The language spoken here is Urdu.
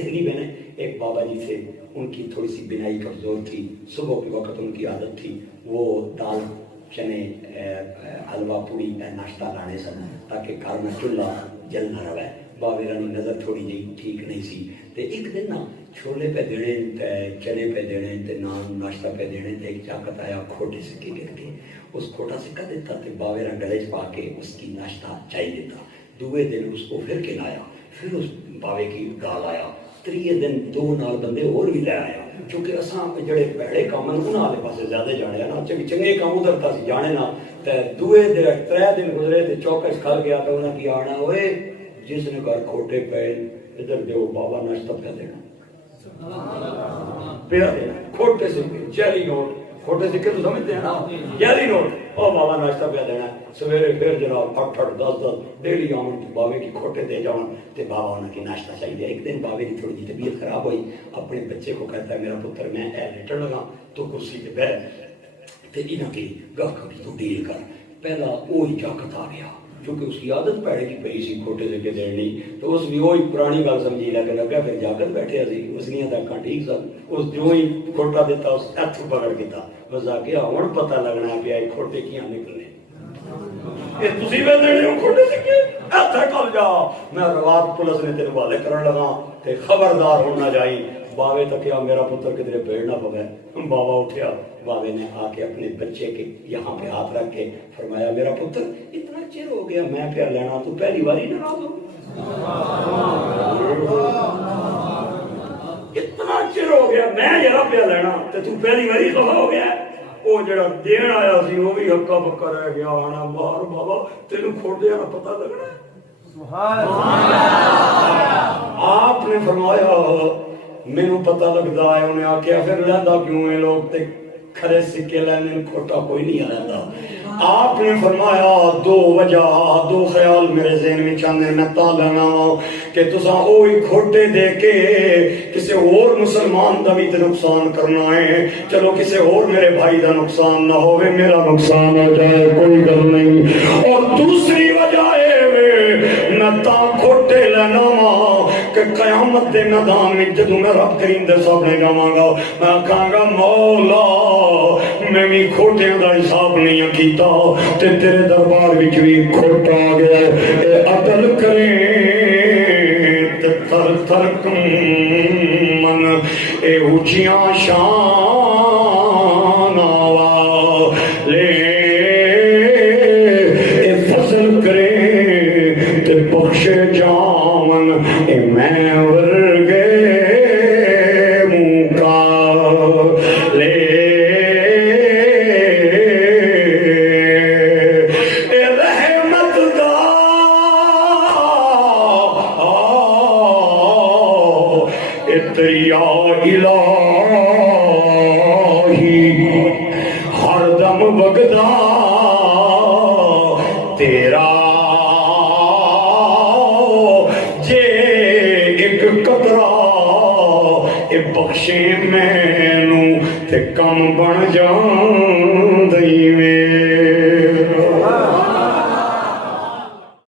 دہلی میں ایک بابا جی تھے، ان کی تھوڑی سی بینائی کمزور تھی، صبح کے وقت ان کی عادت تھی وہ دال چنے حلوہ پوڑی ناشتہ لانے سن تاکہ گھر میں چولہا جل نہ رہے۔ بابے رانی نظر تھوڑی جی ٹھیک نہیں سی تے ایک دن نا چھولے پہ دینے چنے پہ دینے تے نان ناشتہ پہ دینے تے ایک چاقت آیا کھوٹے سکے گر کے اس کھوٹا سکہ دیتا تے بابے ران گلے چ پا کے اس کی ناشتہ چاہی دیتا۔ دوے دن اس کو پھر کے لایا، پھر اس بابے کی گال آیا، تریے دن دو نال بندے اور بھی لے آیا کیونکہ اساں جڑے بھڑے کام انہاں والے پاسے زیادہ جانے نا چنگے کام ادھر تاسی جانے نا تے دوے دن ترے دن گزرے تے چوکس کھل گیا تے انہاں کی آنا ہوئے جس نے گھر کھوٹے پہ ادھر دیو بابا ناشتہ پہ دینا پیا دینا کھوٹے سکے جیلی نوٹ کھوٹے سکے تو سمجھتے ہیں نا جیلی نوٹ او بابا ناشتہ پہ دینا سویرے پھر جناب 8-10 ڈیلی آمن تو بابے کی کھوٹے دے جاؤں تے بابا انہوں کی ناشتہ چاہیے۔ ایک دن بابے کی تھوڑی جی طبیعت خراب ہوئی، اپنے بچے کو کہتا ہے میرا پتر میں لیٹر لگا تو کرسی پہ بیٹھ تے انہوں کی گاہکاں کی تو ڈیل کر۔ پہلا وہی جاکت آ گیا کیونکہ اس کی عادت پیڑے کی پئی سی کھوٹے سے کے دینی تو اس بھی وہی پرانی گل سمجھی لگا لگا پھر جاکت بیٹھے سی اس نے تکاں ٹھیک سن اس جو ہی کھوٹا دیتا اس ہاتھ پکڑ کیتا بس آ کے ہن پتہ لگنا ہے کہ کھوٹے کیاں نکلنے یہ تسی وے دینے ہو کھوٹے سے کے ایتھے کل جا میں رات پولیس نے تینوں والے کرن لگا تے خبردار ہونا جائی۔ بابے تکیا میرا پتر کدھر پیڑ نہ پوے، بابا اٹھیا، بابے نے آ کے اپنے بچے کے یہاں پہ ہاتھ رکھ کے فرمایا میرا پتر اتنا چیر ہو گیا میں پیا لینا تو پہلی باری ناراض ہو، اتنا چیر ہو گیا میں ذرا پیا لینا تے تو پہلی باری خفا ہو گیا۔ وہ جڑا دین آیا سی وہ بھی ہکا بکا رہ گیا آنا باہر بابا تینوں کھوٹے نہ پتہ لگنا ہے۔ آپ نے فرمایا مینوں پتہ لگدا ہے، انہیں آکھیا پھر لیندا کیوں ہے لوگ تے کھرے سکے لینے کھوٹا کوئی نہیں لیندا۔ آپ نے فرمایا دو وجہ دو خیال میرے ذہن میں چاندے میں تا لینا کہ تساں اوہی کھوٹے دے کے کسی اور مسلمان دا بھی تے نقصان کرنا ہے، چلو کسی اور میرے بھائی دا نقصان نہ ہوئے میرا نقصان ہو جائے کوئی گل نہیں۔ اور دوسری وجہ ہے میں تا کھوٹے لینا کہ قیامت دے میدان میں جدوں میں رب کریم دے سامنے جاواں گا میں کہاں گا مولا میں بھی کھوٹیاں دا حساب نہیں کیتا تے تیرے دربار وچ بھی کھوٹا آ گیا اے عدل کریں تے تر ترک من اے اونچیاں شان آوا لے اے فضل کریں تے بخشے جامن اے میں ورگے موکا لے اے رحمت دا اے دریا الہی ہر دم وگدا تیرا بخشے مینوں تے کم بن جان دئی میں